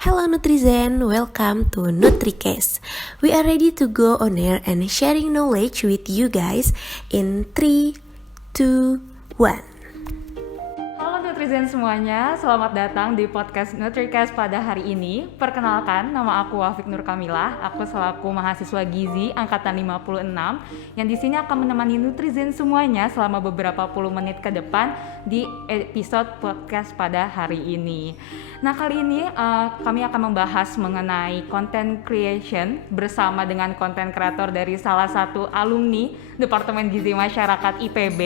Hello Nutrizen, welcome to NutriCast. We are ready to go on air and sharing knowledge with you guys in 3, 2, 1. Halo Nutrizen semuanya, selamat datang di podcast NutriCast pada hari ini. Perkenalkan, nama aku Wafik Nur Kamilah. Aku selaku mahasiswa gizi angkatan 56 yang di sini akan menemani Nutrizen semuanya selama beberapa puluh menit ke depan di episode podcast pada hari ini. Nah, kali ini kami akan membahas mengenai content creation bersama dengan content creator dari salah satu alumni Departemen Gizi Masyarakat IPB.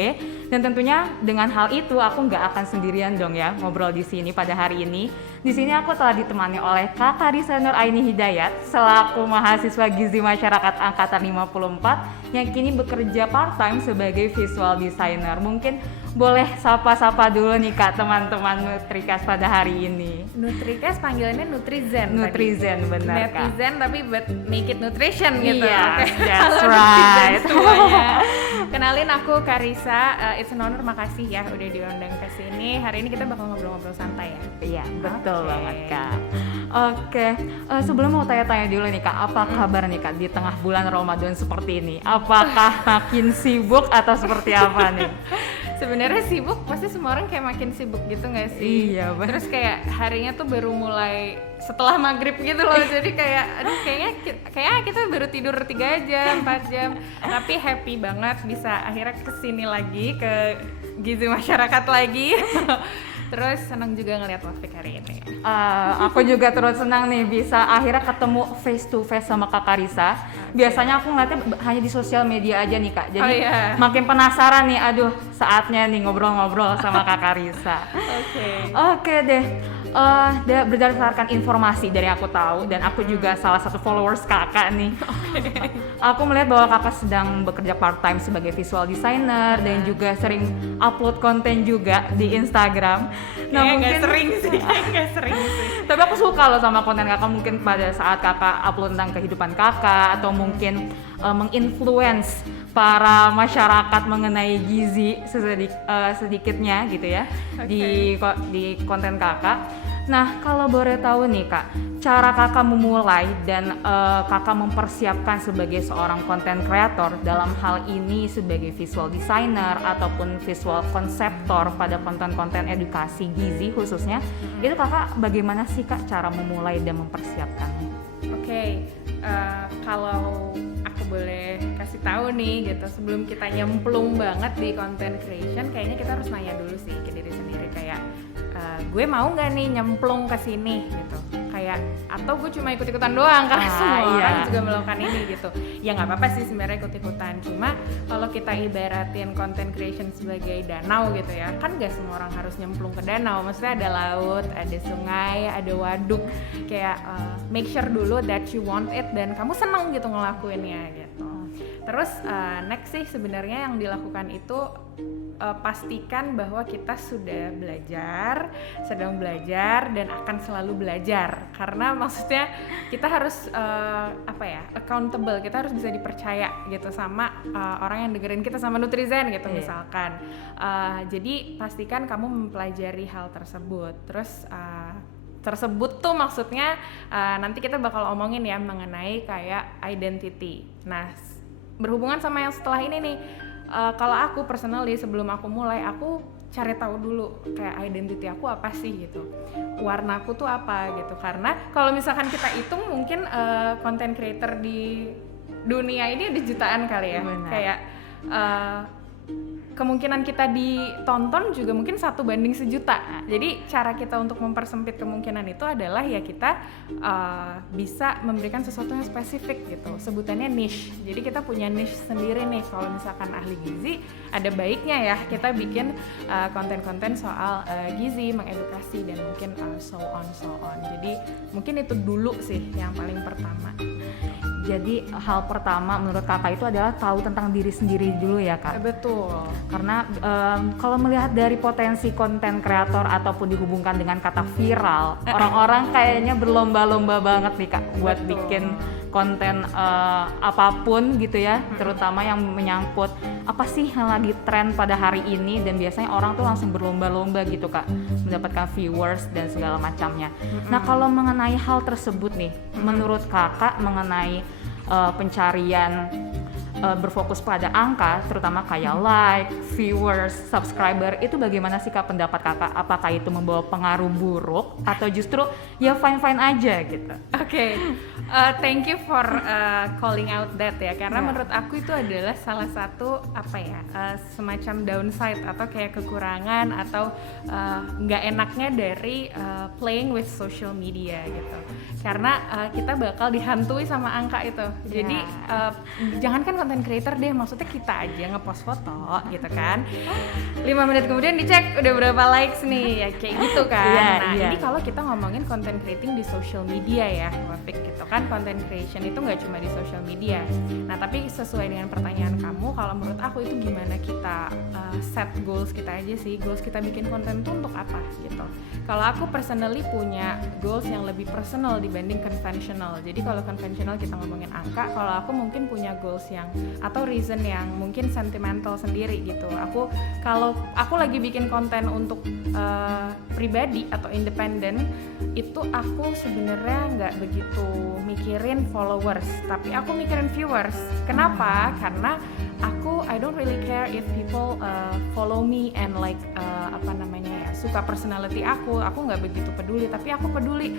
Dan tentunya dengan hal itu aku nggak akan sendirian dong ya ngobrol di sini pada hari ini. Di sini aku telah ditemani oleh Kak Karisa Nur Aini Hidayat selaku mahasiswa Gizi Masyarakat angkatan 54 yang kini bekerja part-time sebagai visual designer. Mungkin boleh sapa-sapa dulu nih Kak teman-teman NutriCast pada hari ini. NutriCast panggilannya Nutrizen. Nutrizen benar Kak. Netizen tapi but make it nutrition gitu. Yes, that's Halo right. Netizen semuanya. Kenalin aku Karisa, it's an honor, makasih ya udah diundang ke sini. Hari ini kita bakal ngobrol-ngobrol santai ya. Iya, betul Oke. banget Kak. Oke, sebelum mau tanya-tanya dulu nih Kak, apa kabar nih Kak di tengah bulan Ramadan seperti ini? Apakah makin sibuk atau seperti apa nih? Sebenarnya sibuk, pasti semua orang kayak makin sibuk gitu nggak sih? Iya, bener. Terus kayak harinya tuh baru mulai setelah maghrib gitu loh. Jadi kayak aduh kayaknya kita baru tidur 3 jam, 4 jam. Tapi happy banget bisa akhirnya kesini lagi ke Gizi Masyarakat lagi. Terus senang juga ngeliat Wafik hari ini. Aku juga terus senang nih bisa akhirnya ketemu face to face sama Kak Karisa. Biasanya aku ngeliatnya hanya di sosial media aja nih Kak. Jadi makin penasaran nih, aduh saatnya nih ngobrol-ngobrol sama Kak Karisa. Oke deh. Berdasarkan informasi dari aku tahu dan aku juga salah satu followers Kakak nih. Aku melihat bahwa Kakak sedang bekerja part-time sebagai visual designer dan juga sering upload konten juga di Instagram. Nah, mungkin nggak sering sih. Tapi aku suka loh sama konten Kakak, mungkin pada saat Kakak upload tentang kehidupan Kakak atau mungkin menginfluence para masyarakat mengenai gizi sedikitnya gitu ya. di konten Kakak. Nah, kalau boleh tahu nih Kak, cara Kakak memulai dan Kakak mempersiapkan sebagai seorang content creator dalam hal ini sebagai visual designer ataupun visual konseptor pada konten-konten edukasi gizi khususnya, itu Kakak bagaimana sih Kak cara memulai dan mempersiapkannya? Oke, kalau aku boleh kasih tahu nih gitu, sebelum kita nyemplung banget di content creation, kayaknya kita harus nanya dulu sih ke diri sendiri kayak gue mau nggak nih nyemplung ke sini gitu, kayak atau gue cuma ikut-ikutan doang karena semua orang juga melakukan ini gitu. Ya nggak apa-apa sih sebenarnya ikut-ikutan, cuma kalau kita ibaratin content creation sebagai danau gitu ya, kan nggak semua orang harus nyemplung ke danau. Maksudnya ada laut, ada sungai, ada waduk, kayak make sure dulu that you want it dan kamu seneng gitu ngelakuinnya gitu. Terus next sih sebenarnya yang dilakukan itu pastikan bahwa kita sedang belajar dan akan selalu belajar, karena maksudnya kita harus accountable, kita harus bisa dipercaya gitu sama orang yang dengerin kita, sama Nutrizen gitu misalkan. Jadi pastikan kamu mempelajari hal tersebut. Terus tersebut tuh maksudnya nanti kita bakal omongin ya mengenai kayak identity. Nah, berhubungan sama yang setelah ini nih, kalau aku personally sebelum aku mulai, aku cari tahu dulu kayak identity aku apa sih gitu, warnaku tuh apa gitu. Karena kalau misalkan kita hitung mungkin content creator di dunia ini ada jutaan kali ya. Benar. Kayak kemungkinan kita ditonton juga mungkin 1 banding 1 juta. Jadi cara kita untuk mempersempit kemungkinan itu adalah ya kita bisa memberikan sesuatu yang spesifik gitu. Sebutannya niche. Jadi kita punya niche sendiri nih. Kalau misalkan ahli gizi, ada baiknya ya kita bikin konten-konten soal gizi, mengedukasi dan mungkin so on. Jadi mungkin itu dulu sih yang paling pertama. Jadi hal pertama menurut Kakak itu adalah tahu tentang diri sendiri dulu ya Kak? Betul. Karena kalau melihat dari potensi konten kreator ataupun dihubungkan dengan kata viral, orang-orang kayaknya berlomba-lomba banget nih Kak buat bikin konten apapun gitu ya, terutama yang menyangkut apa sih yang lagi tren pada hari ini, dan biasanya orang tuh langsung berlomba-lomba gitu Kak mendapatkan viewers dan segala macamnya. Nah kalau mengenai hal tersebut nih, menurut Kakak mengenai pencarian berfokus pada angka, terutama kayak like, viewers, subscriber, itu bagaimana sih Kak pendapat Kakak? Apakah itu membawa pengaruh buruk atau justru ya fine-fine aja gitu? Oke, thank you for calling out that ya, karena menurut aku itu adalah salah satu semacam downside atau kayak kekurangan atau nggak enaknya dari playing with social media gitu. Karena kita bakal dihantui sama angka itu. Jadi jangankan content creator deh, maksudnya kita aja ngepost foto gitu kan. 5 menit kemudian dicek udah berapa likes nih, ya kayak gitu kan. Ini kalau kita ngomongin content creating di social media ya, Wafik gitu kan, content creation itu nggak cuma di social media. Nah tapi sesuai dengan pertanyaan kamu, kalau menurut aku itu gimana kita set goals kita aja sih, goals kita bikin konten tuh untuk apa gitu. Kalau aku personally punya goals yang lebih personal dibanding konvensional. Jadi kalau konvensional kita ngomongin angka, kalau aku mungkin punya goals yang atau reason yang mungkin sentimental sendiri gitu. Kalau aku lagi bikin konten untuk pribadi atau independen, itu aku sebenarnya nggak begitu mikirin followers, tapi aku mikirin viewers. Kenapa? Karena I don't really care if people follow me and like suka personality aku nggak begitu peduli, tapi aku peduli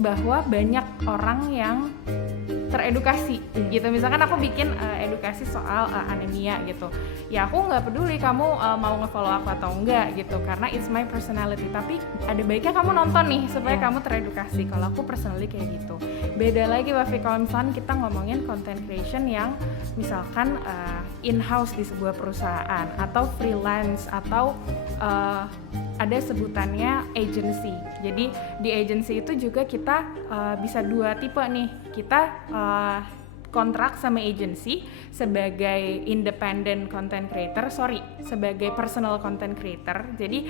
bahwa banyak orang yang teredukasi gitu. Misalkan aku bikin edukasi soal anemia gitu, ya aku nggak peduli kamu mau nge-follow aku atau enggak gitu, karena it's my personality, tapi ada baiknya kamu nonton nih supaya kamu teredukasi. Kalau aku personally kayak gitu. Beda lagi Wafi kalau misalkan kita ngomongin content creation yang misalkan in-house di sebuah perusahaan atau freelance atau ada sebutannya agency. Jadi di agency itu juga kita bisa dua tipe nih. Kita kontrak sama agency sebagai independent content creator, sebagai personal content creator. Jadi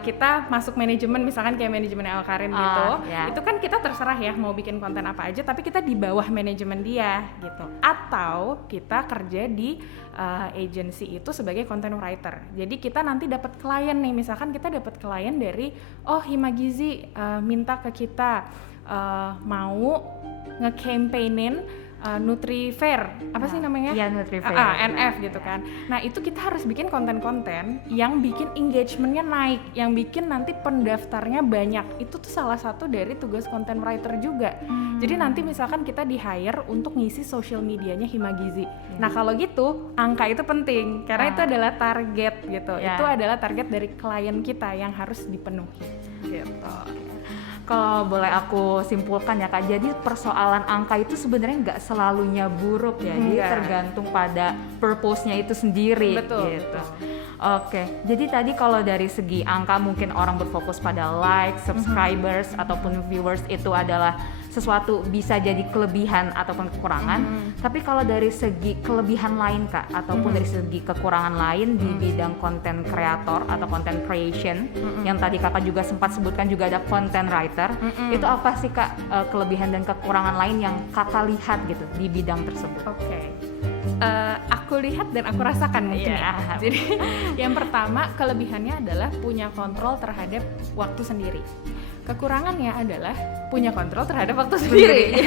kita masuk manajemen, misalkan kayak manajemen Al-Karim gitu. Itu kan kita terserah ya mau bikin konten apa aja, tapi kita di bawah manajemen dia gitu. Atau kita kerja di agency itu sebagai content writer. Jadi kita nanti dapat klien nih, misalkan kita dapat klien dari Himagizi minta ke kita mau nge-campaignin Nutrifair, apa sih namanya? Ya, Nutrifair. NF gitu kan. Nah itu kita harus bikin konten-konten yang bikin engagementnya naik, yang bikin nanti pendaftarnya banyak. Itu tuh salah satu dari tugas content writer juga. Jadi nanti misalkan kita di-hire untuk ngisi social medianya Himagizi. Nah kalau gitu, angka itu penting, karena itu adalah target gitu. Itu adalah target dari klien kita yang harus dipenuhi gitu. Kalau boleh aku simpulkan ya Kak, jadi persoalan angka itu sebenarnya nggak selalunya buruk ya, jadi tergantung pada purpose-nya itu sendiri. Betul. Oke, jadi tadi kalau dari segi angka mungkin orang berfokus pada like, subscribers ataupun viewers itu adalah sesuatu bisa jadi kelebihan ataupun kekurangan. Tapi kalau dari segi kelebihan lain Kak, ataupun dari segi kekurangan lain di bidang content creator atau content creation, yang tadi Kakak juga sempat sebutkan juga ada content writer, itu apa sih Kak kelebihan dan kekurangan lain yang Kakak lihat gitu di bidang tersebut? Oke. Aku lihat dan aku rasakan mungkin ya. Jadi yang pertama, kelebihannya adalah punya kontrol terhadap waktu sendiri. Kekurangannya adalah punya kontrol terhadap waktu sendiri.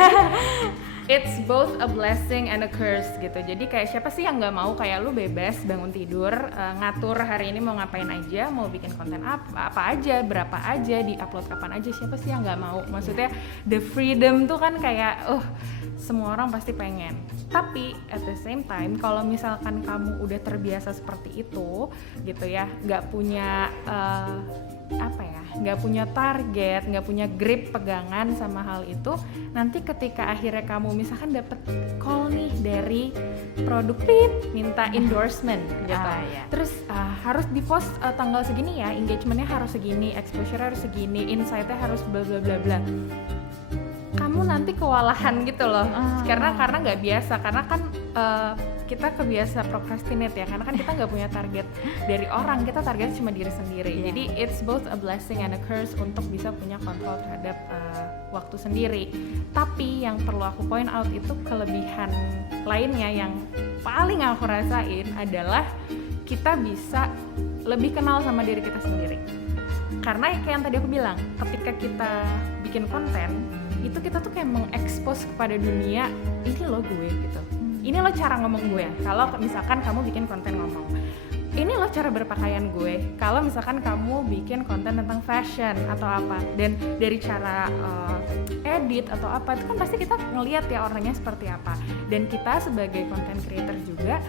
It's both a blessing and a curse gitu. Jadi kayak siapa sih yang nggak mau kayak lu bebas bangun tidur, ngatur hari ini mau ngapain aja, mau bikin konten apa aja, berapa aja, di-upload kapan aja, siapa sih yang nggak mau? Maksudnya the freedom tuh kan kayak semua orang pasti pengen. Tapi at the same time kalau misalkan kamu udah terbiasa seperti itu gitu ya, nggak punya nggak punya target, nggak punya grip pegangan sama hal itu, nanti ketika akhirnya kamu misalkan dapet call nih dari produk minta endorsement gitu, terus harus di post tanggal segini ya, engagementnya harus segini, exposure harus segini, insight-nya harus bla bla bla bla, kamu nanti kewalahan gitu loh, karena nggak biasa, karena kan kita kebiasa procrastinate ya, karena kan kita nggak punya target dari orang, kita targetnya cuma diri sendiri. Jadi it's both a blessing and a curse untuk bisa punya kontrol terhadap waktu sendiri. Tapi yang perlu aku point out itu kelebihan lainnya yang paling aku rasain adalah kita bisa lebih kenal sama diri kita sendiri. Karena kayak yang tadi aku bilang, ketika kita bikin konten, itu kita tuh kayak mengekspos kepada dunia, ini loh gue gitu. Ini loh cara ngomong gue. Kalau misalkan kamu bikin konten ngomong, ini loh cara berpakaian gue. Kalau misalkan kamu bikin konten tentang fashion atau apa, dan dari cara edit atau apa, itu kan pasti kita ngelihat ya orangnya seperti apa. Dan kita sebagai content creator juga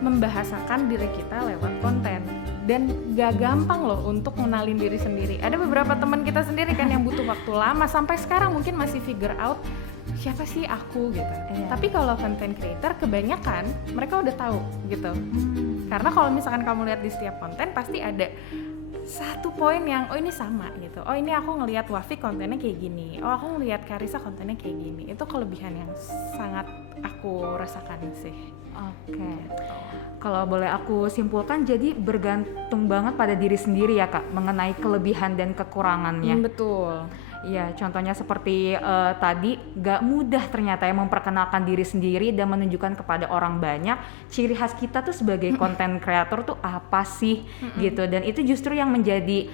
membahasakan diri kita lewat konten. Dan gak gampang loh untuk mengenalin diri sendiri. Ada beberapa teman kita sendiri kan yang butuh waktu lama, sampai sekarang mungkin masih figure out siapa sih aku gitu. Tapi kalau content creator kebanyakan mereka udah tahu gitu. Karena kalau misalkan kamu lihat di setiap konten pasti ada satu poin yang oh ini sama gitu. Oh ini aku ngelihat Wafi kontennya kayak gini. Oh aku ngelihat Karissa kontennya kayak gini. Itu kelebihan yang sangat aku rasakan sih. Oke. Kalau boleh aku simpulkan, jadi bergantung banget pada diri sendiri ya Kak, mengenai kelebihan dan kekurangannya. Betul. Iya, contohnya seperti tadi, gak mudah ternyata ya memperkenalkan diri sendiri dan menunjukkan kepada orang banyak ciri khas kita tuh sebagai content creator tuh apa sih gitu. Dan itu justru yang menjadi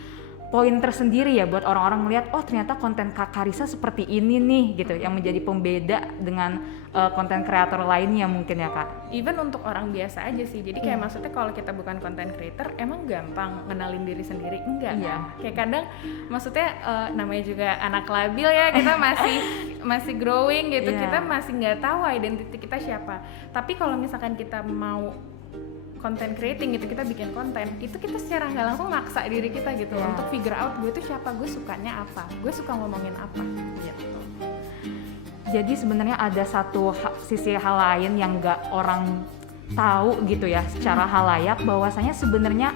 poin tersendiri ya buat orang-orang melihat, oh ternyata konten Kak Karissa seperti ini nih gitu, yang menjadi pembeda dengan konten kreator lainnya mungkin ya Kak. Even untuk orang biasa aja sih, jadi kayak maksudnya kalau kita bukan content creator emang gampang ngenalin diri sendiri? Enggak. Kayak kadang maksudnya namanya juga anak labil ya, kita masih growing gitu, kita masih nggak tahu identitas kita siapa. Tapi kalau misalkan kita mau content creating gitu, kita bikin konten, itu kita secara nggak langsung maksa diri kita gitu untuk figure out gue tuh siapa, gue sukanya apa, gue suka ngomongin apa gitu. Jadi sebenarnya ada satu sisi hal lain yang nggak orang tahu gitu ya secara halayak, bahwasanya sebenarnya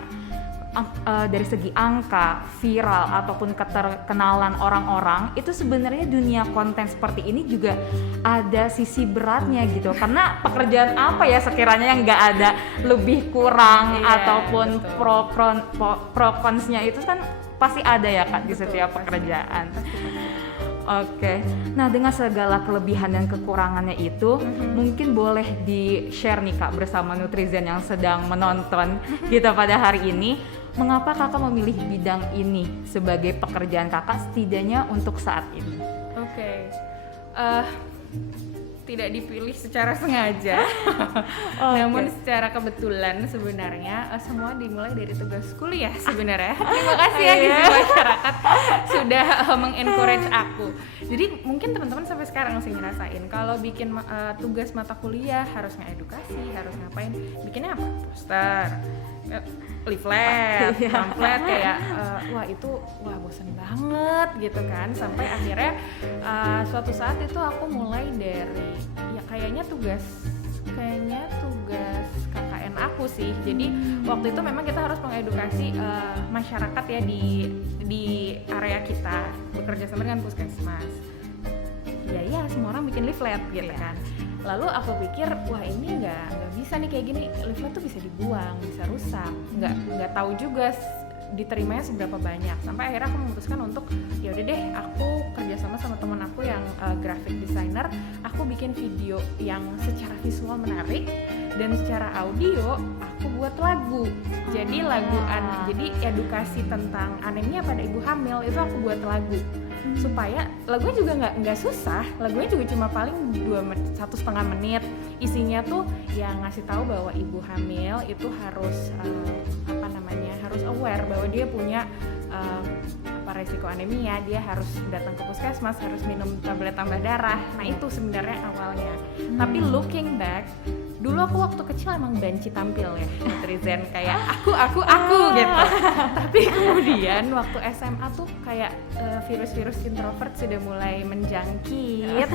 dari segi angka, viral ataupun keterkenalan orang-orang, itu sebenarnya dunia konten seperti ini juga ada sisi beratnya gitu. Karena pekerjaan apa ya sekiranya yang nggak ada lebih kurang ataupun pro consnya itu kan pasti ada ya Kak di setiap pekerjaan. Oke. Nah dengan segala kelebihan dan kekurangannya itu, mungkin boleh di-share nih Kak bersama Nutrizen yang sedang menonton kita pada hari ini. Mengapa Kakak memilih bidang ini sebagai pekerjaan Kakak setidaknya untuk saat ini? Tidak dipilih secara sengaja, namun secara kebetulan sebenarnya semua dimulai dari tugas kuliah sebenarnya. Terima kasih ya Gizi Masyarakat sudah mengencourage aku. Jadi mungkin teman-teman sampai sekarang masih ngerasain kalau bikin tugas mata kuliah harus ngedukasi, harus ngapain, bikinnya apa? Poster, leaflet, pamflet, kayak wah bosan banget gitu kan. Sampai akhirnya suatu saat itu aku mulai dari ya kayaknya tugas KKN aku sih. Jadi waktu itu memang kita harus mengedukasi masyarakat ya di area kita, bekerja sama dengan puskesmas. Ya semua orang bikin leaflet gitu kan. Lalu aku pikir, wah ini nggak bisa nih kayak gini, leaflet tuh bisa dibuang, bisa rusak, nggak tahu juga diterimanya seberapa banyak. Sampai akhirnya aku memutuskan untuk ya udah deh, aku kerjasama sama teman aku yang graphic designer, aku bikin video yang secara visual menarik dan secara audio aku buat lagu. Jadi jadi edukasi tentang anemia pada ibu hamil itu aku buat lagu. Supaya lagunya juga nggak susah, lagunya juga cuma paling 1,5 menit. Isinya tuh yang ngasih tahu bahwa ibu hamil itu harus harus aware bahwa dia punya resiko anemia, dia harus datang ke puskesmas, harus minum tablet tambah darah. Nah itu sebenarnya awalnya. Tapi looking back, dulu aku waktu kecil emang banci tampil ya, Nutrizen, kayak aku gitu. Tapi kemudian waktu SMA tuh kayak virus-virus introvert sudah mulai menjangkit.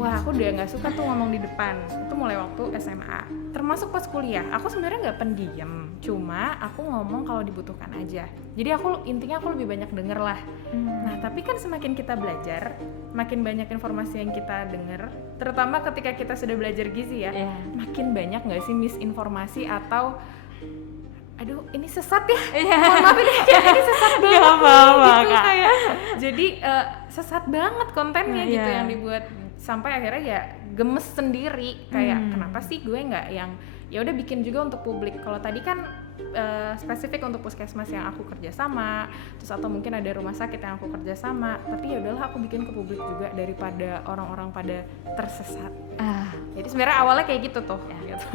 Wah aku udah nggak suka tuh ngomong di depan. Itu mulai waktu SMA. Termasuk pas kuliah, aku sebenarnya nggak pendiam, cuma aku ngomong kalau dibutuhkan aja. Jadi intinya aku lebih banyak denger lah. Nah, tapi kan semakin kita belajar, makin banyak informasi yang kita dengar, terutama ketika kita sudah belajar gizi ya, makin banyak nggak sih misinformasi atau aduh ini sesat ya, mohon maaf ini sesat banget gitu kayak, jadi sesat banget kontennya gitu yang dibuat, sampai akhirnya ya gemes sendiri kayak kenapa sih gue nggak yang ya udah bikin juga untuk publik. Kalau tadi kan spesifik untuk puskesmas yang aku kerja sama, terus atau mungkin ada rumah sakit yang aku kerja sama, tapi ya udahlah aku bikin ke publik juga daripada orang-orang pada tersesat. Jadi sebenarnya awalnya kayak gitu tuh, gitu.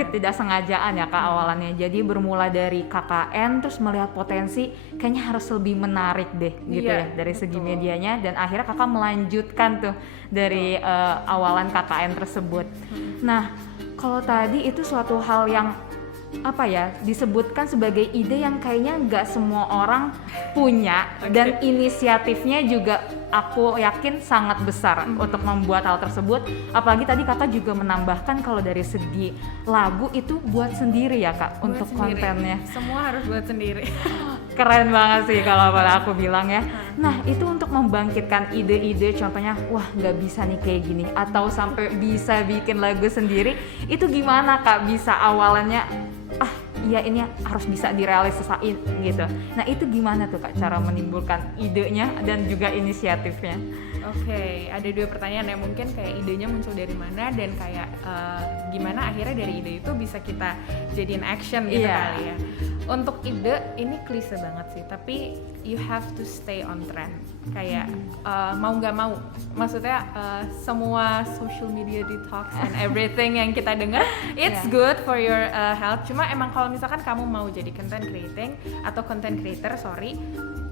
Ketidaksengajaan ya Kak awalannya. Jadi bermula dari KKN terus melihat potensi kayaknya harus lebih menarik deh gitu ya dari segi medianya, dan akhirnya Kakak melanjutkan tuh dari awalan KKN tersebut. Nah, kalau tadi itu suatu hal yang disebutkan sebagai ide yang kayaknya nggak semua orang punya, dan inisiatifnya juga aku yakin sangat besar untuk membuat hal tersebut. Apalagi tadi Kakak juga menambahkan kalau dari segi lagu itu buat sendiri ya Kak, buat untuk sendiri. Kontennya semua harus buat sendiri. Keren banget sih kalau aku bilang ya. Nah, itu untuk membangkitkan ide-ide, contohnya wah nggak bisa nih kayak gini, atau sampai bisa bikin lagu sendiri, itu gimana Kak bisa awalnya iya ini harus bisa direalisasiin gitu. Nah, itu gimana tuh Kak cara menimbulkan idenya dan juga inisiatifnya? Oke, ada 2 pertanyaan ya, mungkin kayak idenya muncul dari mana dan kayak gimana akhirnya dari ide itu bisa kita jadiin action gitu kali ya. Untuk ide ini klise banget sih, tapi you have to stay on trend. Kayak mau nggak mau, maksudnya semua social media detox and everything yang kita dengar, it's good for your health. Cuma emang kalau misalkan kamu mau jadi content creator,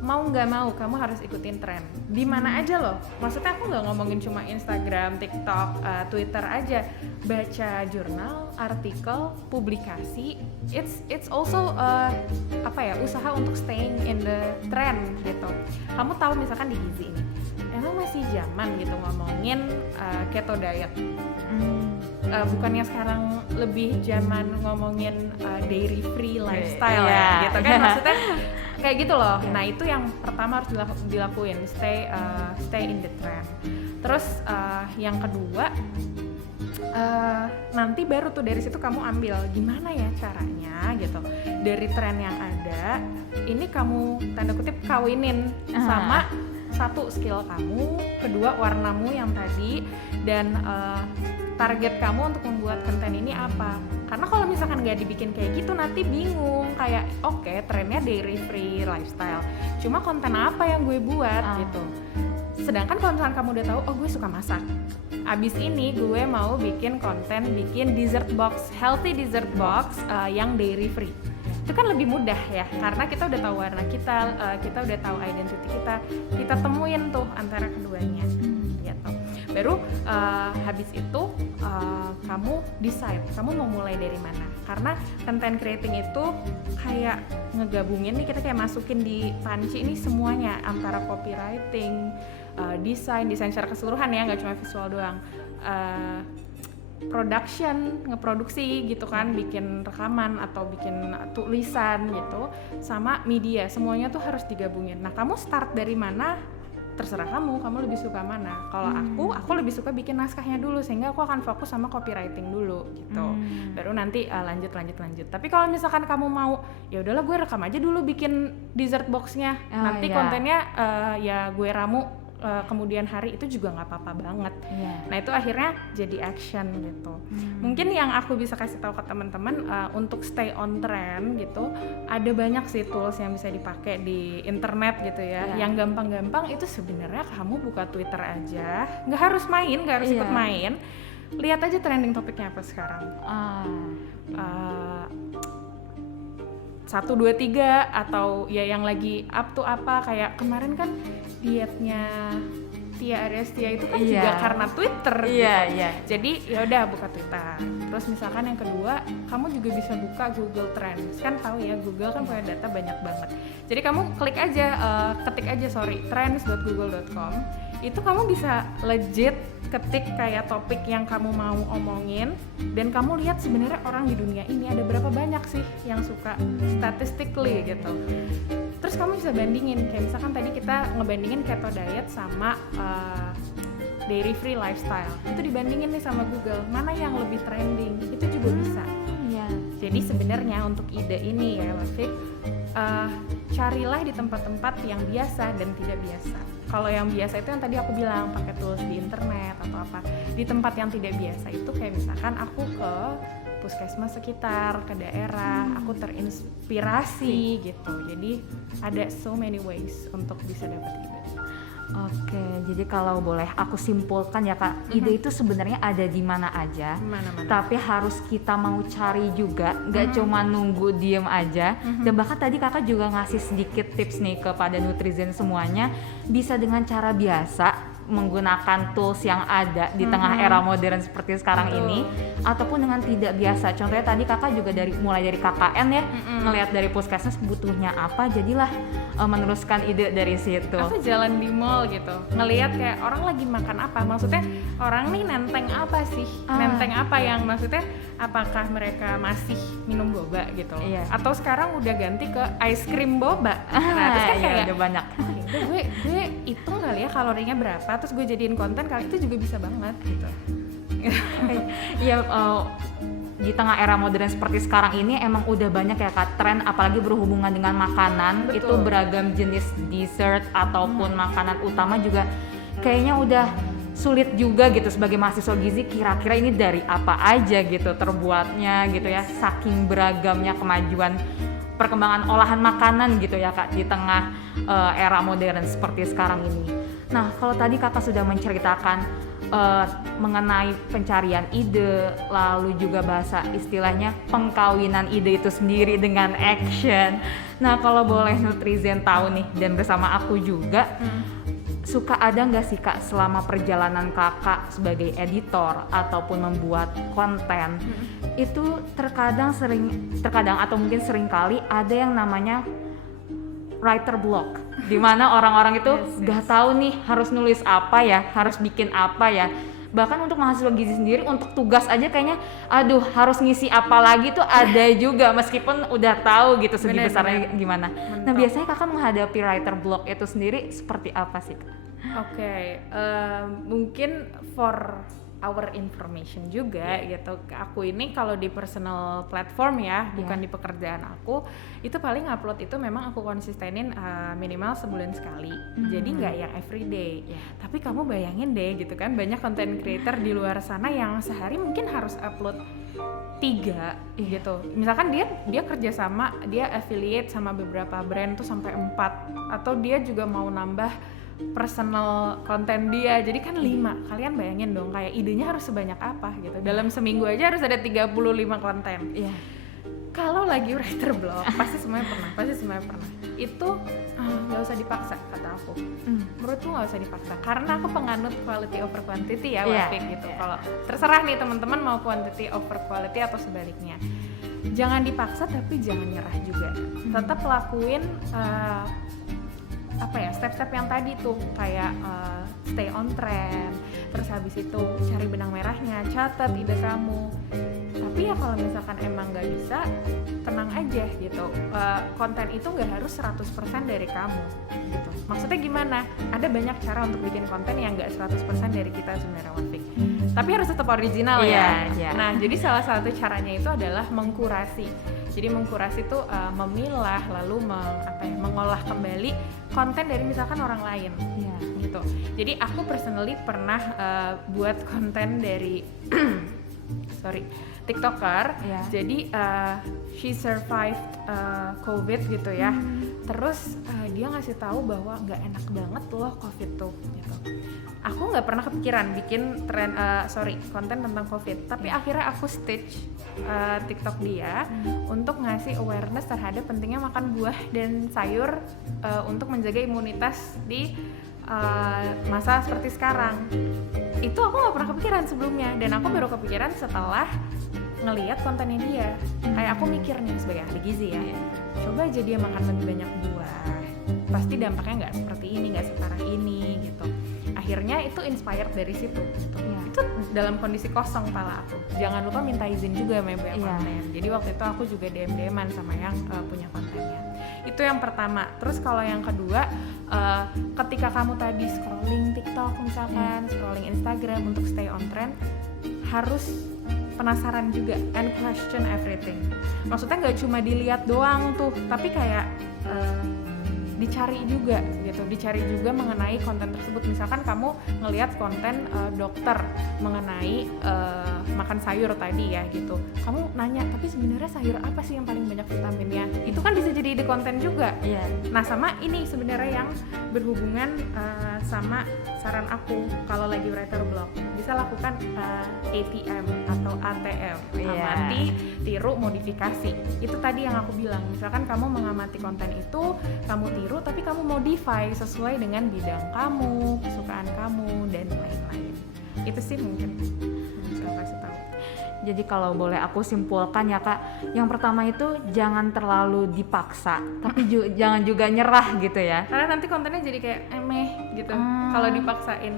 mau nggak mau kamu harus ikutin tren di mana aja loh. Maksudnya aku nggak ngomongin cuma Instagram, TikTok, Twitter aja. Baca jurnal, artikel, publikasi, it's also usaha untuk staying in the trend gitu. Kamu tahu misalkan di gizi ini emang masih zaman gitu ngomongin keto diet. Bukannya sekarang lebih zaman ngomongin dairy free lifestyle ya gitu kan, maksudnya kayak gitu loh. Nah, itu yang pertama harus dilakuin, stay in the trend. Terus yang kedua, nanti baru tuh dari situ kamu ambil gimana ya caranya gitu dari tren yang ada ini kamu tanda kutip kawinin sama satu skill kamu, kedua warnamu yang tadi, dan target kamu untuk membuat konten ini apa. Karena kalau misalkan nggak dibikin kayak gitu nanti bingung, kayak oke, trennya dairy free lifestyle, cuma konten apa yang gue buat gitu. Sedangkan kalau misalkan kamu udah tahu, oh gue suka masak, abis ini gue mau bikin konten, bikin dessert box, healthy dessert box yang dairy free. Itu kan lebih mudah ya, karena kita udah tahu warna kita, kita udah tahu identity kita temuin tuh antara keduanya gitu. Baru habis itu kamu decide kamu mau mulai dari mana. Karena content creating itu kayak ngegabungin nih, kita kayak masukin di panci ini semuanya, antara copywriting, desain secara keseluruhan ya, nggak cuma visual doang, production, ngeproduksi gitu kan, bikin rekaman atau bikin tulisan gitu, sama media, semuanya tuh harus digabungin. Nah, kamu start dari mana? Terserah kamu lebih suka mana. Kalau aku lebih suka bikin naskahnya dulu, sehingga aku akan fokus sama copywriting dulu gitu. Baru nanti lanjut. Tapi kalau misalkan kamu mau, ya udahlah gue rekam aja dulu bikin dessert boxnya. Nanti kontennya ya gue ramu kemudian hari, itu juga nggak apa-apa banget. Nah, itu akhirnya jadi action gitu. Mungkin yang aku bisa kasih tahu ke teman-teman untuk stay on trend gitu, ada banyak sih tools yang bisa dipakai di internet gitu ya. Yang gampang-gampang itu sebenarnya kamu buka Twitter aja, nggak harus ikut main, lihat aja trending topiknya apa sekarang. 1, 2, 3 atau ya yang lagi up tuh apa, kayak kemarin kan dietnya Tia Arestia itu kan juga karena Twitter gitu. Jadi ya udah buka Twitter. Terus misalkan yang kedua, kamu juga bisa buka Google Trends. Kan tahu ya, Google kan punya data banyak banget. Jadi kamu ketik aja trends.google.com. Itu kamu bisa legit ketik kayak topik yang kamu mau omongin, dan kamu lihat sebenarnya orang di dunia ini ada berapa banyak sih yang suka statistically gitu. Terus kamu bisa bandingin, kayak misalkan tadi kita ngebandingin keto diet sama dairy free lifestyle. Itu dibandingin nih sama Google, mana yang lebih trending, itu juga bisa. Iya. Jadi sebenarnya untuk ide ini ya Wafik, carilah di tempat-tempat yang biasa dan tidak biasa. Kalau yang biasa itu yang tadi aku bilang, pakai tools di internet atau apa. Di tempat yang tidak biasa itu kayak misalkan aku ke puskesmas sekitar, ke daerah, aku terinspirasi gitu. Jadi ada so many ways untuk bisa dapat ide. Oke, jadi kalau boleh aku simpulkan ya Kak, ide itu sebenarnya ada di mana aja, Mana-mana. tapi harus kita mau cari juga, nggak cuma nunggu diem aja. Dan bahkan tadi Kakak juga ngasih sedikit tips nih kepada Nutrizen semuanya, bisa dengan cara biasa menggunakan tools yang ada di tengah era modern seperti sekarang ini, ataupun dengan tidak biasa. Contohnya tadi Kakak juga mulai dari KKN ya, ngelihat dari puskesmas butuhnya apa, jadilah meneruskan ide dari situ. Aku jalan di mall gitu, ngelihat kayak orang lagi makan apa, maksudnya orang nih nenteng apa sih, nenteng apa yang maksudnya apakah mereka masih minum boba gitu, Iya. atau sekarang udah ganti ke ice cream boba. Nah terus kan Iya, kayak udah banyak. gue hitung kali ya kalorinya berapa, terus gue jadiin konten kali itu juga bisa banget gitu. Iya, di tengah era modern seperti sekarang ini emang udah banyak ya Kak tren, apalagi berhubungan dengan makanan. Betul. Itu beragam jenis dessert ataupun makanan utama juga kayaknya udah sulit juga gitu sebagai mahasiswa gizi, kira-kira ini dari apa aja gitu terbuatnya gitu ya, saking beragamnya kemajuan perkembangan olahan makanan gitu ya Kak di tengah era modern seperti sekarang ini. Nah, kalau tadi Kakak sudah menceritakan mengenai pencarian ide, lalu juga bahasa istilahnya pengkawinan ide itu sendiri dengan action. Nah, kalau boleh Nutrizen tahu nih, dan bersama aku juga, suka ada nggak sih Kak selama perjalanan Kakak sebagai editor ataupun membuat konten, itu terkadang atau mungkin sering kali ada yang namanya writer block, di mana orang-orang itu nggak tahu nih harus nulis apa ya, harus bikin apa ya. Bahkan untuk mahasiswa gizi sendiri untuk tugas aja kayaknya aduh harus ngisi apa lagi tuh ada juga, meskipun udah tahu gitu segi besarnya gimana. Nah, biasanya Kakak menghadapi writer block itu sendiri seperti apa sih Kak? Oke, mungkin for our information juga gitu. Aku ini kalau di personal platform ya, bukan di pekerjaan aku, itu paling upload itu memang aku konsistenin minimal sebulan sekali. Jadi nggak yang everyday. Tapi kamu bayangin deh gitu kan, banyak content creator di luar sana yang sehari mungkin harus upload 3 gitu. Misalkan dia kerja sama, dia affiliate sama beberapa brand tuh sampai 4, atau dia juga mau nambah personal konten dia, jadi kan 5. Kalian bayangin dong, kayak idenya harus sebanyak apa gitu. Dalam seminggu aja harus ada 35 konten. Iya. Kalau lagi writer block, pasti semuanya pernah. Itu nggak usah dipaksa kata aku. Menurutku nggak usah dipaksa, karena aku penganut quality over quantity ya, Wafik gitu. Kalau terserah nih teman-teman mau quantity over quality atau sebaliknya. Jangan dipaksa tapi jangan nyerah juga. Tetap lakuin step-step yang tadi tuh, kayak stay on trend, terus habis itu cari benang merahnya, catat ide kamu. Tapi ya kalau misalkan emang nggak bisa, tenang aja gitu. Konten itu nggak harus 100% dari kamu gitu. Maksudnya gimana? Ada banyak cara untuk bikin konten yang nggak 100% dari kita sebenarnya, Wafik. Tapi harus tetap original ya. Nah, jadi salah satu caranya itu adalah mengkurasi. Jadi mengkurasi itu memilah lalu mengolah kembali konten dari misalkan orang lain, gitu. Jadi aku personally pernah buat konten dari TikToker. Jadi she survived COVID gitu ya. Terus dia ngasih tahu bahwa nggak enak banget loh COVID tuh, gitu. Aku nggak pernah kepikiran bikin konten tentang COVID, tapi akhirnya aku stitch TikTok dia untuk ngasih awareness terhadap pentingnya makan buah dan sayur untuk menjaga imunitas di masa seperti sekarang. Itu aku nggak pernah kepikiran sebelumnya, dan aku baru kepikiran setelah ngelihat kontennya dia. Kayak aku mikir nih sebagai ahli gizi ya, coba aja dia makan lebih banyak buah, pasti dampaknya nggak seperti ini, nggak separah ini gitu. Akhirnya itu inspired dari situ gitu. Itu dalam kondisi kosong kepala aku. Jangan lupa minta izin juga sama yang punya konten. Jadi waktu itu aku juga DM-an sama yang punya kontennya. Itu yang pertama. Terus kalau yang kedua, ketika kamu tadi scrolling TikTok misalkan, scrolling Instagram untuk stay on trend, harus penasaran juga and question everything. Maksudnya nggak cuma dilihat doang tuh, tapi kayak dicari juga gitu, dicari juga mengenai konten tersebut. Misalkan kamu ngelihat konten dokter mengenai makan sayur tadi ya gitu, kamu nanya tapi sebenarnya sayur apa sih yang paling banyak vitaminnya, itu kan bisa jadi ide konten juga. Nah sama ini sebenarnya yang berhubungan sama saran aku kalau lagi writer block, bisa lakukan ATM atau ATM, amati, tiru, modifikasi. Itu tadi yang aku bilang, misalkan kamu mengamati konten itu, kamu tiru tapi kamu modify sesuai dengan bidang kamu, kesukaan kamu dan lain-lain. Itu sih mungkin bisa kasih tahu. Jadi kalau boleh aku simpulkan ya Kak, yang pertama itu jangan terlalu dipaksa, tapi jangan juga nyerah gitu ya. Karena nanti kontennya jadi kayak emeh gitu kalau dipaksain.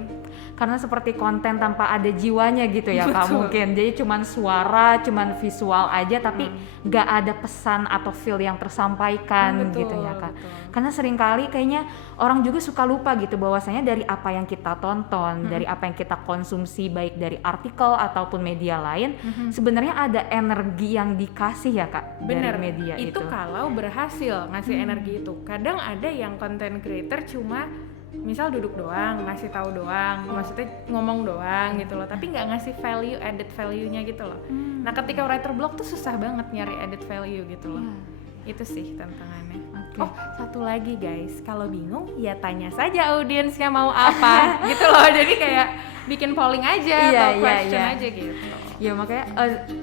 Karena seperti konten tanpa ada jiwanya gitu ya Kak mungkin. Jadi cuman suara, cuman visual aja tapi nggak ada pesan atau feel yang tersampaikan gitu ya Kak. Karena seringkali kayaknya orang juga suka lupa gitu bahwasanya dari apa yang kita tonton, dari apa yang kita konsumsi baik dari artikel ataupun media lain, sebenarnya ada energi yang dikasih ya Kak. Bener, dari media itu. Kalau berhasil ngasih energi itu. Kadang ada yang content creator cuma misal duduk doang, ngasih tahu doang, maksudnya ngomong doang gitu loh, tapi nggak ngasih value, added value-nya gitu loh. Nah ketika writer block tuh susah banget nyari added value gitu loh. Itu sih tantangannya. Oh satu lagi guys, kalau bingung ya tanya saja audiensnya mau apa gitu loh. Jadi kayak bikin polling aja atau question aja gitu. Ya makanya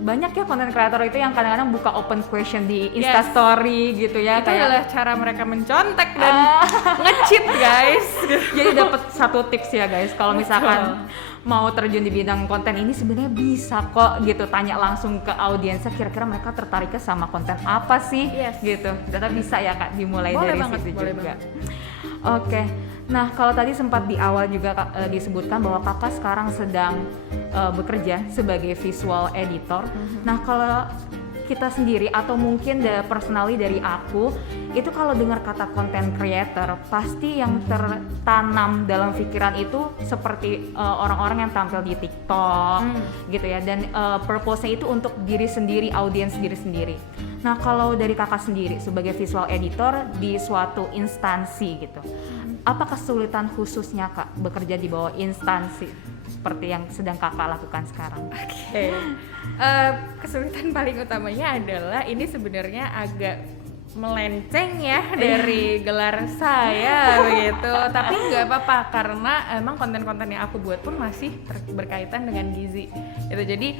banyak ya konten kreator itu yang kadang-kadang buka open question di Instastory gitu ya. Itu adalah cara mereka mencontek dan nge-cheat guys. Jadi dapat satu tips ya guys, kalau misalkan mau terjun di bidang konten ini sebenarnya bisa kok gitu, tanya langsung ke audiensnya kira-kira mereka tertariknya sama konten apa sih gitu. Ternyata bisa ya Kak dimulai dari situ juga. Oke. Nah, kalau tadi sempat di awal juga disebutkan bahwa Kakak sekarang sedang bekerja sebagai visual editor. Nah, kalau kita sendiri atau mungkin personally dari aku, itu kalau dengar kata content creator, pasti yang tertanam dalam pikiran itu seperti orang-orang yang tampil di TikTok gitu ya, dan purpose-nya itu untuk diri sendiri, audiens diri sendiri. Nah, kalau dari Kakak sendiri sebagai visual editor di suatu instansi gitu, apa kesulitan khususnya Kak bekerja di bawah instansi seperti yang sedang Kakak lakukan sekarang? Kesulitan paling utamanya adalah ini sebenarnya agak melenceng ya dari gelar saya begitu, tapi nggak apa-apa karena emang konten-konten yang aku buat pun masih berkaitan dengan gizi gitu. Jadi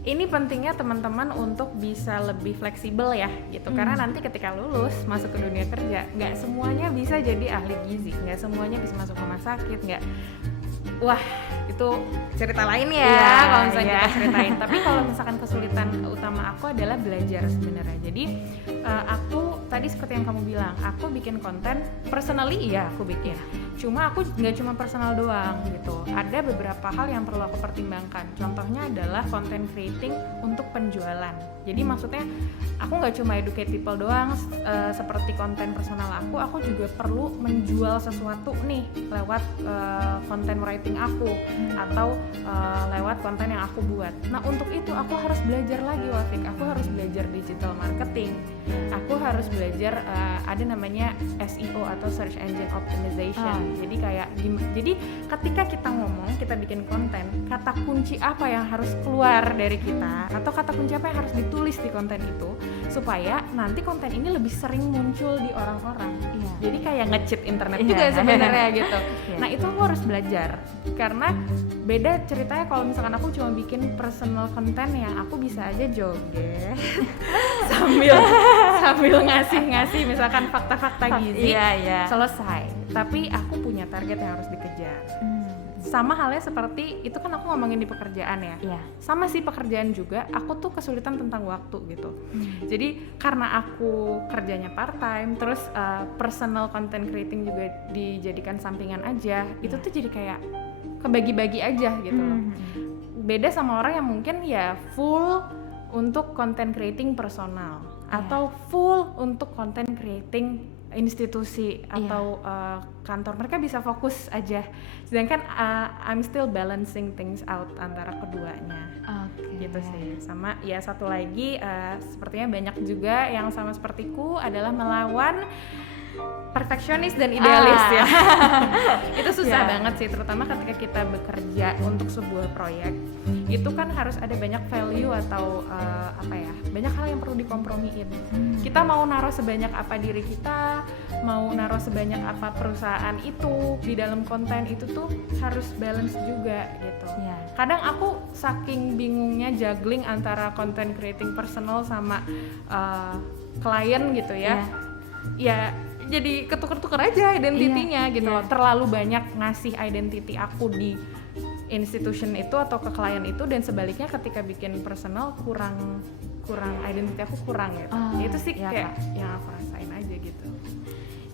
ini pentingnya teman-teman untuk bisa lebih fleksibel ya gitu, karena nanti ketika lulus masuk ke dunia kerja nggak semuanya bisa jadi ahli gizi, nggak semuanya bisa masuk rumah sakit, nggak, wah itu cerita lain ya kalau misalnya kita ceritain. Tapi kalau misalkan kesulitan utama aku adalah belajar sebenarnya. Jadi aku tadi seperti yang kamu bilang, aku bikin konten personally aku bikin. Cuma aku nggak cuma personal doang gitu. Ada beberapa hal yang perlu aku pertimbangkan. Contohnya adalah content creating untuk penjualan. Jadi maksudnya aku nggak cuma educate people doang seperti konten personal aku juga perlu menjual sesuatu nih lewat content writing aku atau lewat konten yang aku buat. Nah untuk itu aku harus belajar lagi Wafik, aku harus belajar digital marketing, aku harus belajar ada namanya SEO atau search engine optimization. Jadi ketika kita ngomong, kita bikin konten, kata kunci apa yang harus keluar dari kita atau kata kunci apa yang harus ditulis di konten itu supaya nanti konten ini lebih sering muncul di orang-orang. Jadi kayak nge-cheat internet juga sebenarnya gitu. Nah itu aku harus belajar karena beda ceritanya kalau misalkan aku cuma bikin personal content yang aku bisa aja joget sambil ngasih misalkan fakta-fakta gizi selesai. Tapi aku punya target yang harus dikejar. Sama halnya seperti itu kan aku ngomongin di pekerjaan ya. Sama sih pekerjaan juga, aku tuh kesulitan tentang waktu gitu. Jadi karena aku kerjanya part time, terus personal content creating juga dijadikan sampingan aja, itu tuh jadi kayak kebagi-bagi aja gitu loh. Beda sama orang yang mungkin ya full untuk content creating personal atau full untuk content creating institusi atau kantor, mereka bisa fokus aja. Sedangkan I'm still balancing things out antara keduanya. Gitu sih. Sama ya satu lagi sepertinya banyak juga yang sama sepertiku adalah melawan perfeksionis dan idealis ya. Itu susah banget sih, terutama ketika kita bekerja untuk sebuah proyek. Itu kan harus ada banyak value atau banyak hal yang perlu dikompromiin. Kita mau naruh sebanyak apa diri kita, mau naruh sebanyak apa perusahaan itu di dalam konten itu tuh harus balance juga gitu. Kadang aku saking bingungnya juggling antara content creating personal sama klien gitu ya. Ya jadi ketuker-tuker aja identitinya gitu loh. Terlalu banyak ngasih identity aku di institution itu atau ke klien itu, dan sebaliknya ketika bikin personal kurang identity aku kurang gitu. Itu sih kayak yang aku rasain aja gitu.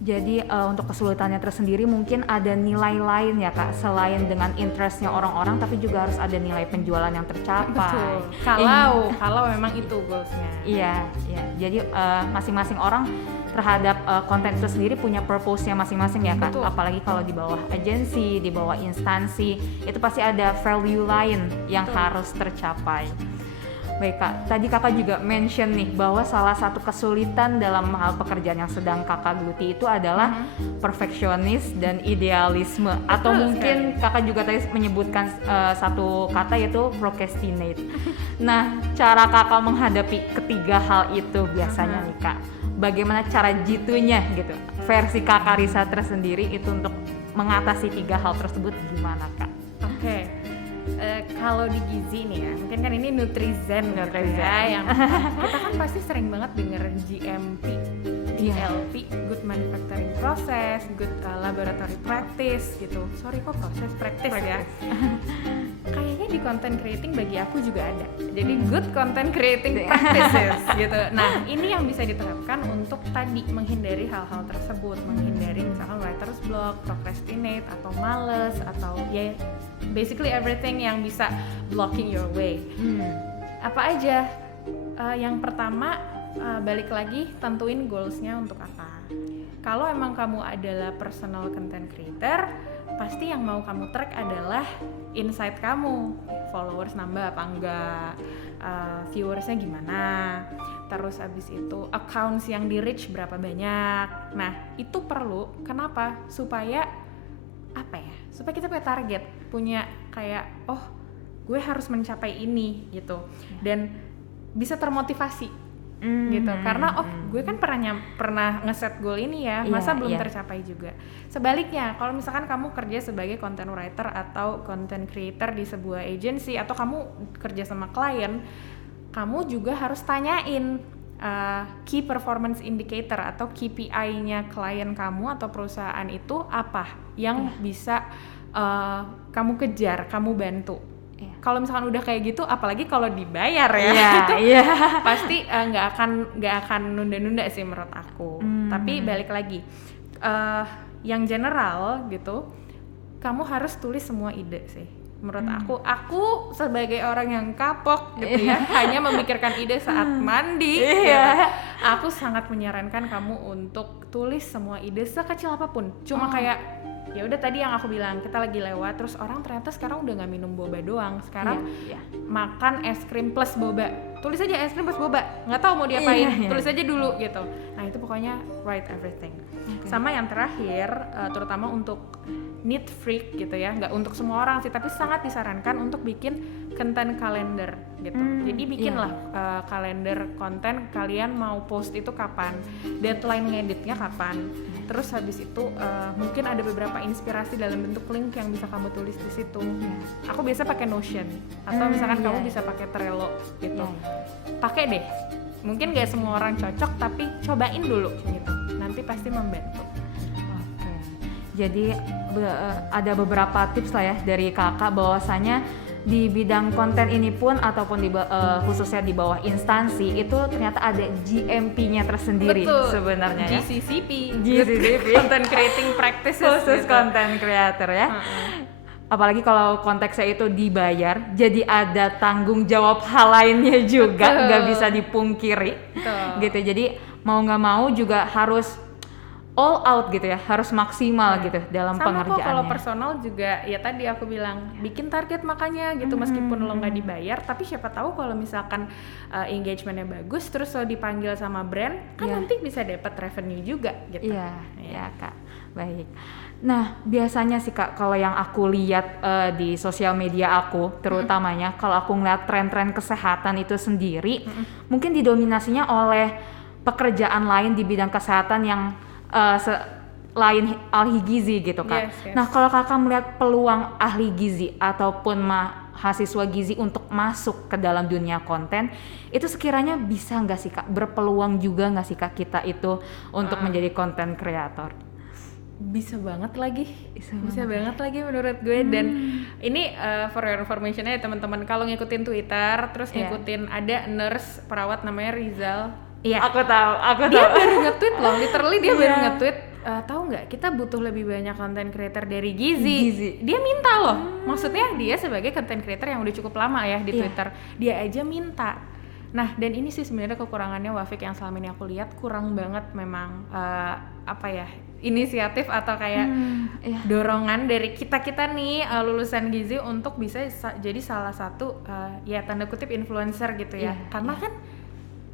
Jadi untuk kesulitannya tersendiri mungkin ada nilai lain ya Kak, selain dengan interestnya orang-orang, tapi juga harus ada nilai penjualan yang tercapai. Betul. Kalau memang itu goalsnya. Iya. Jadi masing-masing orang terhadap konten itu sendiri punya purpose-nya masing-masing ya Kak. Betul. Apalagi kalau di bawah agensi, di bawah instansi, itu pasti ada value lain yang harus tercapai. Baik Kak, tadi Kakak juga mention nih bahwa salah satu kesulitan dalam hal pekerjaan yang sedang Kakak geluti itu adalah perfeksionis dan idealisme. Atau mungkin Kakak juga tadi menyebutkan satu kata, yaitu procrastinate. Nah, cara Kakak menghadapi ketiga hal itu biasanya nih Kak, bagaimana cara jitunya gitu, versi Kakak Risa tersendiri itu untuk mengatasi tiga hal tersebut gimana Kak? Oke. Kalau di gizi nih ya, mungkin kan ini Nutrizen ya, yang kita kan pasti sering banget denger GMP, GLP, Good Manufacturing Process, Good Laboratory Practice gitu. Sorry kok practice ya. Kayaknya di content creating bagi aku juga ada. Jadi Good Content Creating Practices gitu. Nah, ini yang bisa diterapkan untuk tadi menghindari hal-hal tersebut, menghindari misalkan writer's block, procrastinate atau males atau ya basically everything yang bisa blocking your way. Apa aja? Yang pertama, balik lagi tentuin goalsnya untuk apa. Kalau emang kamu adalah personal content creator, pasti yang mau kamu track adalah insight kamu, followers nambah apa enggak, viewersnya gimana, terus abis itu accounts yang di reach berapa banyak. Nah itu perlu, kenapa? Supaya supaya kita punya target, punya kayak gue harus mencapai ini gitu, dan bisa termotivasi gitu, karena gue kan pernah ngeset goal ini ya, masa belum tercapai juga. Sebaliknya, kalau misalkan kamu kerja sebagai content writer atau content creator di sebuah agency, atau kamu kerja sama klien, kamu juga harus tanyain key performance indicator atau KPI-nya klien kamu atau perusahaan itu apa yang bisa kamu kejar, kamu bantu. Kalau misalkan udah kayak gitu, apalagi kalau dibayar ya, pasti nggak akan nunda-nunda sih menurut aku. Tapi balik lagi, yang general gitu, kamu harus tulis semua ide sih. Menurut aku sebagai orang yang kapok gitu ya, hanya memikirkan ide saat mandi. Gitu. Aku sangat menyarankan kamu untuk tulis semua ide sekecil apapun. Cuma kayak ya udah tadi yang aku bilang, kita lagi lewat terus orang ternyata sekarang udah nggak minum boba doang, sekarang makan es krim plus boba. Tulis aja es krim plus boba, nggak tahu mau diapain, tulis aja dulu gitu. Nah itu pokoknya write everything. Sama yang terakhir, terutama untuk neat freak gitu ya, nggak untuk semua orang sih, tapi sangat disarankan untuk bikin content calendar gitu. Jadi bikinlah kalender konten, kalian mau post itu kapan, deadline ngeditnya kapan, terus habis itu mungkin ada beberapa inspirasi dalam bentuk link yang bisa kamu tulis di situ. Aku biasa pakai Notion atau misalkan kamu bisa pakai Trello gitu. Pakai deh. Mungkin gak semua orang cocok, tapi cobain dulu gitu. Nanti pasti membantu. Oke. Jadi ada beberapa tips lah ya dari kakak, bahwasanya di bidang konten ini pun ataupun khususnya di bawah instansi itu ternyata ada GMP-nya tersendiri. Betul. Sebenarnya ya. GCCP. Content Creating Practices khusus gitu. Content creator ya. Apalagi kalau konteksnya itu dibayar, jadi ada tanggung jawab hal lainnya juga, nggak bisa dipungkiri. Betul. Gitu. Jadi mau nggak mau juga harus all out gitu ya, harus maksimal gitu dalam sama pengerjaannya. kok kalau personal juga ya tadi aku bilang bikin target makanya gitu meskipun lo nggak dibayar, tapi siapa tahu kalau misalkan engagementnya bagus terus lo dipanggil sama brand kan nanti bisa dapat revenue juga gitu. Iya Kak, baik. Nah biasanya sih Kak kalau yang aku lihat di sosial media aku terutamanya kalau aku ngeliat tren-tren kesehatan itu sendiri mungkin didominasinya oleh pekerjaan lain di bidang kesehatan yang lain ahli gizi gitu Kak. Yes. Nah kalau Kakak melihat peluang ahli gizi ataupun mahasiswa gizi untuk masuk ke dalam dunia konten, itu sekiranya bisa nggak sih Kak, berpeluang juga nggak sih Kak kita itu untuk menjadi konten kreator? Bisa banget lagi menurut gue. Dan ini for your information ya teman-teman, kalau ngikutin Twitter terus ngikutin ada nurse perawat namanya Rizal. Iya, aku tahu. Dia baru nge-tweet loh, literally dia baru nge-tweet, tahu nggak kita butuh lebih banyak content creator dari gizi. Dia minta loh, maksudnya dia sebagai content creator yang udah cukup lama ya di Twitter, dia aja minta. Nah dan ini sih sebenarnya kekurangannya Wafik yang selama ini aku lihat, kurang banget memang inisiatif atau kayak dorongan dari kita nih lulusan gizi untuk bisa jadi salah satu ya tanda kutip influencer gitu ya, karena kan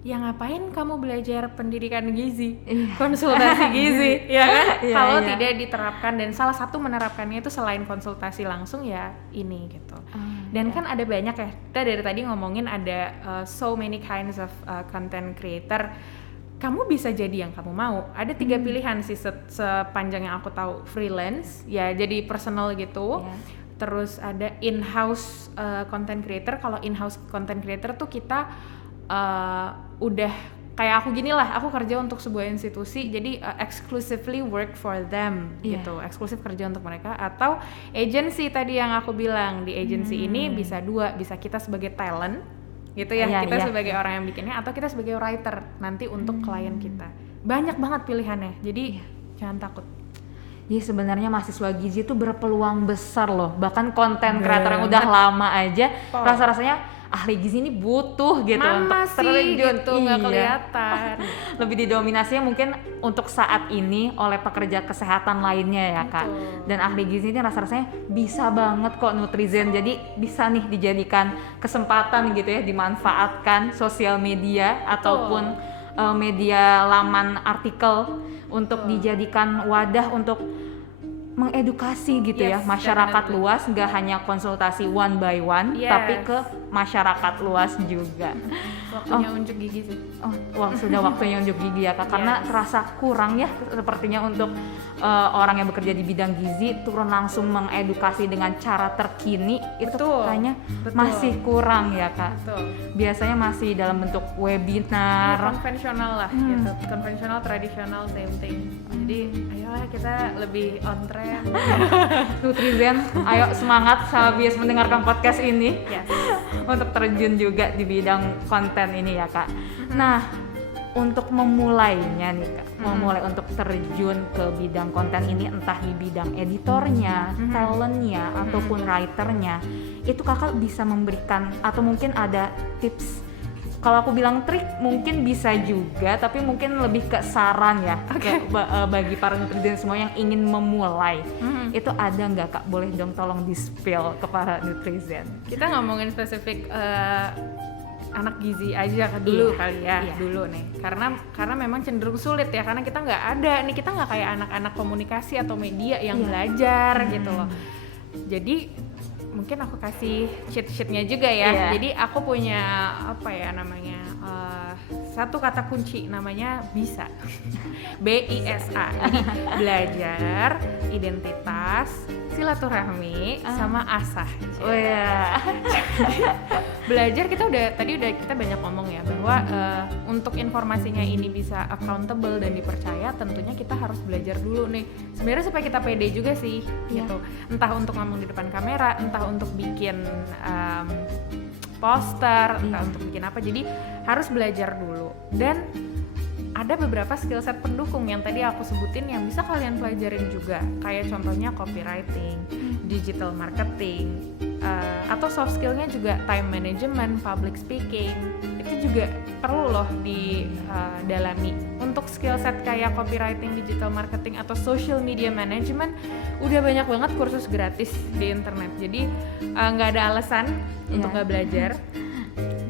ya ngapain kamu belajar pendidikan gizi, konsultasi gizi, ya kan? Kalau tidak diterapkan, dan salah satu menerapkannya itu selain konsultasi langsung ya ini gitu. Dan kan ada banyak ya, kita dari tadi ngomongin ada so many kinds of content creator. Kamu bisa jadi yang kamu mau. Ada 3 pilihan sih sepanjang yang aku tahu. Freelance, ya jadi personal gitu. Terus ada in-house content creator. Kalau in-house content creator tuh kita udah kayak aku gini lah, aku kerja untuk sebuah institusi, jadi exclusively work for them gitu, eksklusif kerja untuk mereka. Atau agency tadi yang aku bilang, di agency ini bisa 2, bisa kita sebagai talent gitu ya, kita sebagai orang yang bikinnya, atau kita sebagai writer nanti untuk klien kita. Banyak banget pilihannya, jadi jangan takut. Jadi sebenarnya mahasiswa gizi itu berpeluang besar loh, bahkan konten kreator yang udah lama aja rasa-rasanya ahli gizi ini butuh gitu untuk terjun gitu, nggak kelihatan. Lebih didominasinya mungkin untuk saat ini oleh pekerja kesehatan lainnya ya Kak. Dan ahli gizi ini rasa-rasanya bisa banget kok Nutrizen, jadi bisa nih dijadikan kesempatan gitu ya, dimanfaatkan sosial media ataupun media laman artikel untuk dijadikan wadah untuk mengedukasi gitu ya masyarakat luas, nggak hanya konsultasi one by one tapi ke masyarakat luas juga. Waktunya unjuk gigi sih. Sudah waktunya unjuk gigi ya Kak, karena terasa kurang ya sepertinya untuk orang yang bekerja di bidang gizi turun langsung mengedukasi dengan cara terkini itu kayaknya masih kurang ya Kak. Biasanya masih dalam bentuk webinar konvensional lah gitu, konvensional, tradisional, same thing. Jadi ayolah kita lebih on track. Nutrizen, ayo semangat habis mendengarkan podcast ini untuk terjun juga di bidang konten ini ya Kak. Nah untuk memulainya nih Kak, memulai untuk terjun ke bidang konten ini, entah di bidang editornya, talentnya, ataupun writernya, itu Kakak bisa memberikan atau mungkin ada tips? Kalau aku bilang trik mungkin bisa juga, tapi mungkin lebih ke saran ya bagi para netizen semua yang ingin memulai. Itu ada nggak Kak? Boleh dong tolong di-spill ke para netizen. Kita ngomongin spesifik anak gizi aja dulu kali ya, dulu nih. Karena memang cenderung sulit ya, karena kita nggak ada nih, kita nggak kayak anak-anak komunikasi atau media yang belajar gitu loh. Jadi mungkin aku kasih cheat-sheetnya juga ya. Jadi aku punya satu kata kunci namanya bisa. BISA. Jadi belajar, identitas, silaturahmi, sama asah. Belajar kita kita banyak ngomong ya bahwa untuk informasinya ini bisa accountable dan dipercaya, tentunya kita harus belajar dulu nih. Sebenarnya supaya kita pede juga sih gitu. Entah untuk ngomong di depan kamera, entah untuk bikin poster, entah untuk bikin apa. Jadi harus belajar dulu. Dan ada beberapa skill set pendukung yang tadi aku sebutin yang bisa kalian pelajarin juga. Kayak contohnya copywriting, digital marketing, atau soft skillnya juga time management, public speaking, itu juga perlu loh didalami. Untuk skill set kayak copywriting, digital marketing, atau social media management udah banyak banget kursus gratis di internet, jadi nggak ada alasan untuk nggak belajar.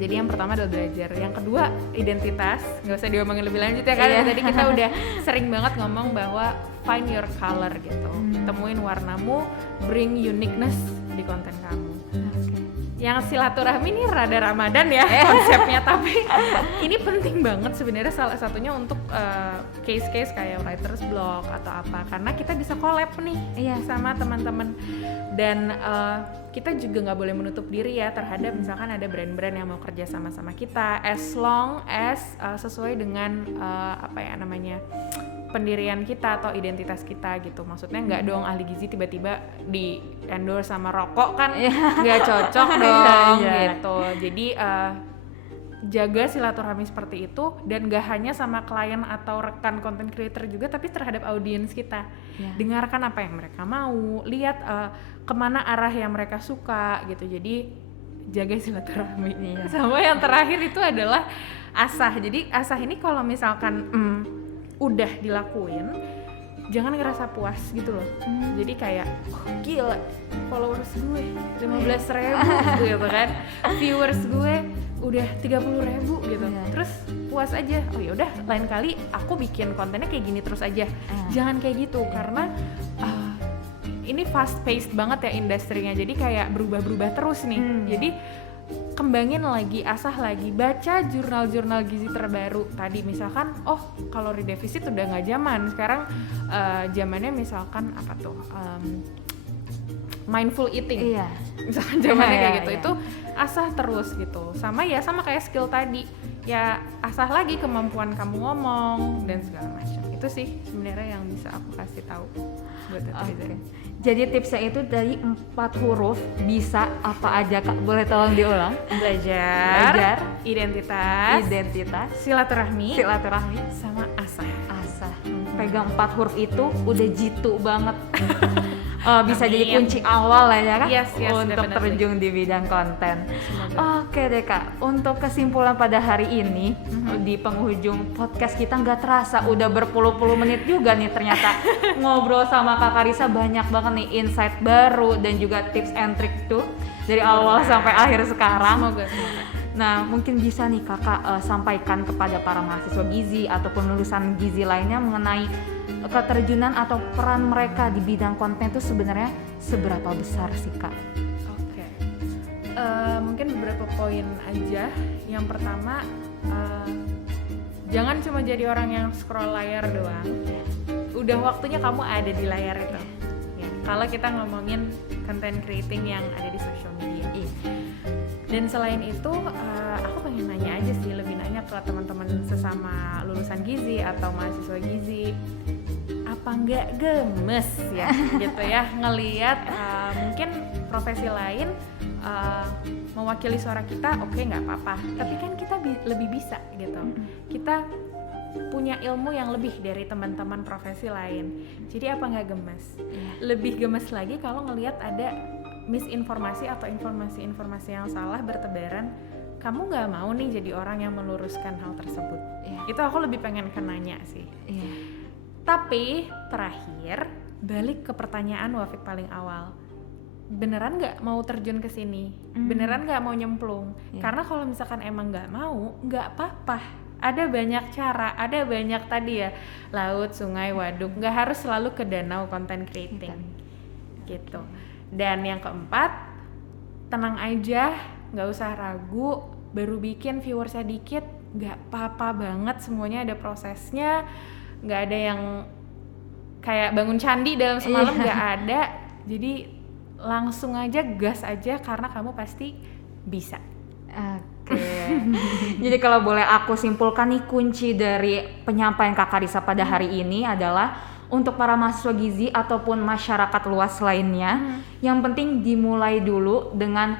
Jadi yang pertama adalah belajar, yang kedua identitas, nggak usah diomongin lebih lanjut ya kan. Tadi kita udah sering banget ngomong bahwa find your color gitu, temuin warnamu, bring uniqueness di konten kamu. Yang silaturahmi ini rada Ramadan ya konsepnya, tapi ini penting banget sebenarnya, salah satunya untuk case-case kayak writer's block atau apa, karena kita bisa collab nih sama teman-teman. Dan kita juga nggak boleh menutup diri ya terhadap misalkan ada brand-brand yang mau kerja sama kita, as long as sesuai dengan pendirian kita atau identitas kita gitu. Maksudnya nggak dong ahli gizi tiba-tiba di endorse sama rokok kan nggak cocok dong gitu. Jadi jaga silaturahmi seperti itu, dan gak hanya sama klien atau rekan content creator juga, tapi terhadap audiens kita. Dengarkan apa yang mereka mau, lihat kemana arah yang mereka suka gitu. Jadi jaga silaturahmi. Sama yang terakhir itu adalah asah. Jadi asah ini kalau misalkan udah dilakuin, jangan ngerasa puas gitu loh. Jadi kayak gila, followers gue 15.000 gitu kan, viewers gue udah 30.000 gitu. Terus puas aja, oh yaudah lain kali aku bikin kontennya kayak gini terus aja. Jangan kayak gitu, karena ini fast paced banget ya industrinya, jadi kayak berubah-berubah terus nih. Jadi kembangin lagi, asah lagi, baca jurnal-jurnal gizi terbaru. Tadi misalkan, kalori defisit udah nggak zaman, sekarang zamannya misalkan apa tuh, mindful eating. Misalkan zamannya kayak gitu, itu asah terus gitu. Sama kayak skill tadi, ya asah lagi kemampuan kamu ngomong dan segala macam. Itu sih sebenarnya yang bisa aku kasih tahu buat netizen. Jadi tipsnya itu dari 4 huruf, bisa apa aja Kak? Boleh tolong diulang? Belajar, identitas, silaturahmi, sama asah. Pegang 4 huruf itu udah jitu banget. Bisa jadi kunci awal lah ya Kak, untuk definitely terjun di bidang konten. Oke deh Kak, untuk kesimpulan pada hari ini, di penghujung podcast kita nggak terasa udah berpuluh-puluh menit juga nih ternyata ngobrol sama Kak Karissa, banyak banget nih insight baru dan juga tips and trick tuh dari awal sampai akhir sekarang. Semoga. Nah, mungkin bisa nih Kakak sampaikan kepada para mahasiswa gizi ataupun lulusan gizi lainnya mengenai keterjunan atau peran mereka di bidang konten itu sebenarnya seberapa besar sih Kak? Oke. Mungkin beberapa poin aja. Yang pertama, jangan cuma jadi orang yang scroll layar doang. Udah waktunya kamu ada di layar itu. Ya, kalau kita ngomongin content creating yang ada di social media. Dan selain itu, aku pengen nanya aja sih, lebih nanya ke teman-teman sesama lulusan gizi atau mahasiswa gizi, apa nggak gemes ya gitu ya ngelihat mungkin profesi lain mewakili suara kita, oke, nggak apa-apa, tapi kan kita lebih bisa gitu. Kita punya ilmu yang lebih dari teman-teman profesi lain, jadi apa nggak gemes? Lebih gemes lagi kalau ngelihat ada misinformasi atau informasi-informasi yang salah bertebaran. Kamu nggak mau nih jadi orang yang meluruskan hal tersebut. Itu aku lebih pengen nanya sih. Tapi terakhir, balik ke pertanyaan Wafik paling awal, beneran nggak mau terjun ke sini? Beneran nggak mau nyemplung? Karena kalau misalkan emang nggak mau, nggak apa-apa. Ada banyak cara, ada banyak tadi ya, laut, sungai, waduk. Nggak harus selalu ke danau content creating gitu. Dan yang keempat, tenang aja, nggak usah ragu. Baru bikin viewersnya dikit, nggak apa-apa banget, semuanya ada prosesnya. Nggak ada yang kayak bangun candi dalam semalam, nggak ada. Jadi langsung aja, gas aja, karena kamu pasti bisa. Oke. Jadi kalau boleh aku simpulkan nih, kunci dari penyampaian Kak Karissa pada hari ini adalah untuk para mahasiswa gizi ataupun masyarakat luas lainnya, yang penting dimulai dulu dengan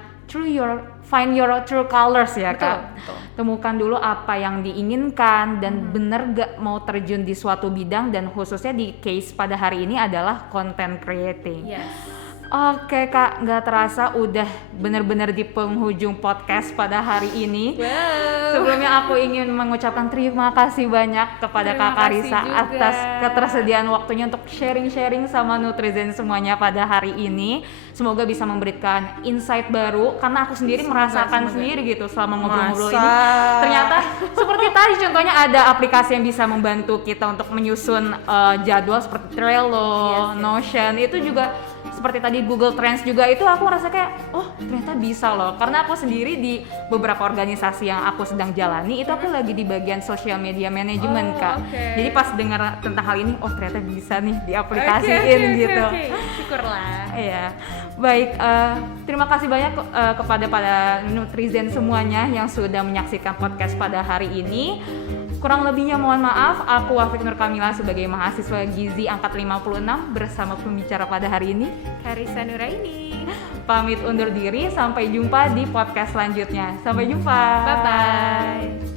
find your true colors ya Kak. Betul. Temukan dulu apa yang diinginkan dan bener gak mau terjun di suatu bidang, dan khususnya di case pada hari ini adalah content creating. Oke Kak, nggak terasa udah bener-bener di penghujung podcast pada hari ini. Wow. Sebelumnya aku ingin mengucapkan terima kasih banyak kepada Terima Kak Karissa kasih juga. atas ketersediaan waktunya untuk sharing-sharing sama Nutrizen semuanya pada hari ini. Semoga bisa memberikan insight baru karena aku sendiri merasakan sendiri gitu selama ngobrol-ngobrol ini. Ternyata seperti tadi contohnya ada aplikasi yang bisa membantu kita untuk menyusun jadwal seperti Trello, Notion, itu juga seperti tadi Google Trends juga, itu aku rasa kayak oh ternyata bisa loh, karena aku sendiri di beberapa organisasi yang aku sedang jalani itu aku lagi di bagian social media management Kak. Jadi pas dengar tentang hal ini, oh ternyata bisa nih diaplikasiin gitu. Syukurlah. Iya, baik. Terima kasih banyak kepada Nutrizen semuanya yang sudah menyaksikan podcast pada hari ini. Kurang lebihnya mohon maaf, aku Wafik Nur Kamila sebagai mahasiswa Gizi angkat 56 bersama pembicara pada hari ini, Karissa Nuraini. pamit undur diri, sampai jumpa di podcast selanjutnya. Sampai jumpa. Bye-bye.